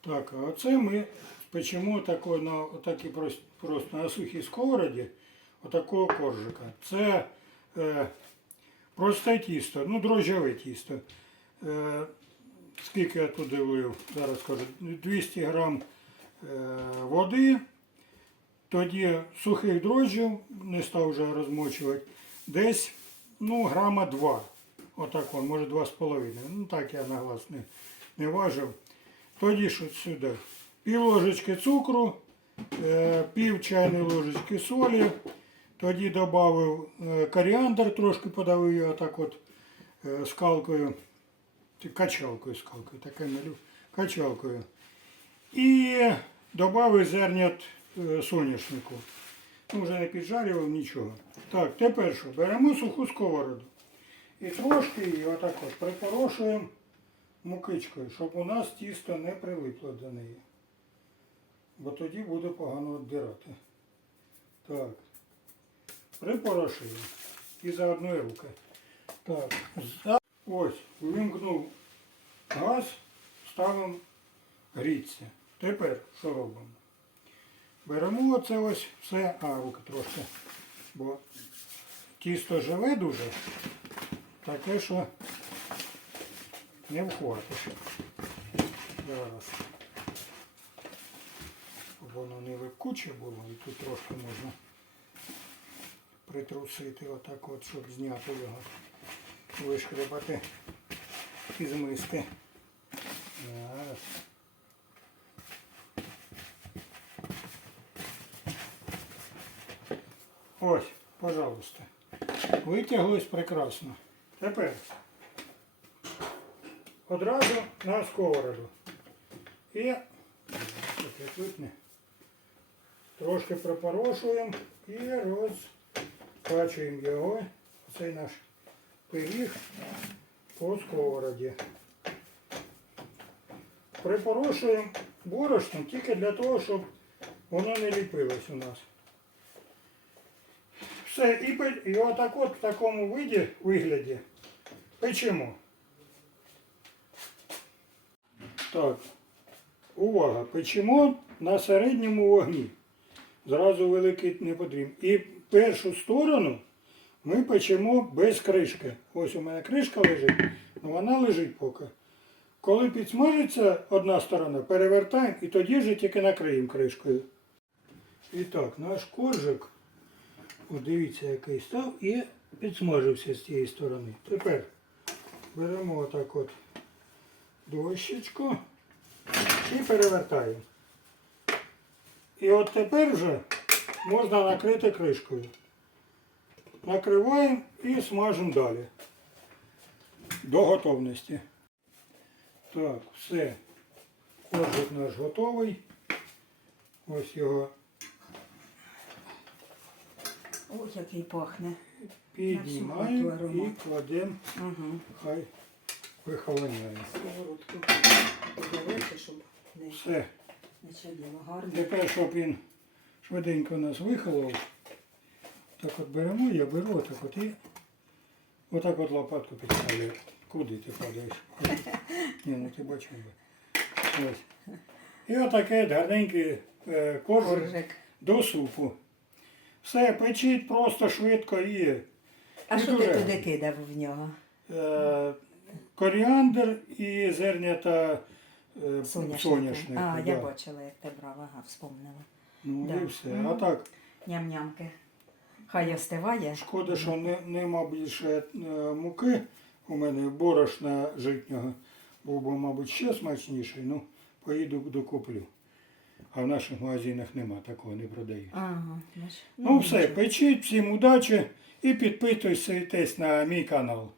Так, а оце ми печемо тако на отакі прос- просто на сухій сковороді отакого коржика. Це е, просте тісто, ну дрожжеве тісто. Е, скільки я туди влив, зараз скажу, 200 грам е, води, тоді сухих дрожжів, не став вже розмочувати, десь ну, грама 2. Отак, може 2,5. Ну так я на глаз не, не важив. Тоді що сюди. Пів ложечки цукру, е, пів чайної ложечки солі. Тоді додав коріандр, трошки подавив його так от е, скалкою, качалкою скалкою, таке малю, качалкою. І додав зернят е, соняшнику. Ну, вже не піджарював нічого. Так, тепер що? Беремо суху сковороду. І трошки її отак от припорошуємо мукичкою, щоб у нас тісто не прилипло до неї. Бо тоді буде погано віддирати. Так. Припорошуємо. І за одної руки. Так. Ось, вимкнув газ, ставимо гріться. Тепер що робимо? Беремо оце ось все, а руки трошки, бо тісто живе дуже, таке, що не вхватиш. Зараз. Воно не липкуче було, і тут трошки можна притрусити отак от, щоб зняти його, вишкребати і змисти. Зараз. Ось, пожалуйста. Витяглось прекрасно. Тепер одразу на сковороду. І так, як видно, трошки пропорошуємо і розкачуємо його. Цей наш пиріг по сковороді. Припорошуємо борошном тільки для того, щоб воно не ліпилось у нас. Все, і, пе- і отак от в такому виді, вигляді печемо. Так, увага, печемо на середньому вогні. Зразу великий не потрібен. І першу сторону ми печемо без кришки. Ось у мене кришка лежить, але вона лежить поки. Коли підсмажиться одна сторона, перевертаємо і тоді вже тільки накриємо кришкою. І так, наш коржик, от дивіться, який став, і підсмажився з цієї сторони. Тепер беремо отак от дощечку і перевертаємо. І от тепер вже можна накрити кришкою. Накриваємо і смажимо далі. До готовності. Так, все. Коржик наш готовий. Ось його Ой, який пахне. піднімаємо і кладемо, Угу. хай вихолоняє. Сковородку подивитися, щоб не, Все. не гарно. Тепер, щоб він швиденько у нас вихолов, так от беремо, я беру отак от і отак от лопатку підставляю. Куди ти падаєш? Ні, ну ти бачив би. Ось. І отаке гарненький е, коржик Коржик. до супу. Все, печіть просто швидко і А І що дуже ти туди кидав в нього? е, коріандр і зернята е, Соняшник. соняшнику. А, я да. бачила, як ти брала, ага, вспомнила. Ну Да. і все. А Мгм. так, Ням-нямки. Хай остиває. шкода, що не, нема більше е, муки у мене, борошна житнього. Був би, мабуть, ще смачніший, ну, поїду докуплю. А в наших магазинах нема такого, не продають. Ага, бач. Ну, все, нічого. печіть, всім удачі і підписуйтесь на мій канал.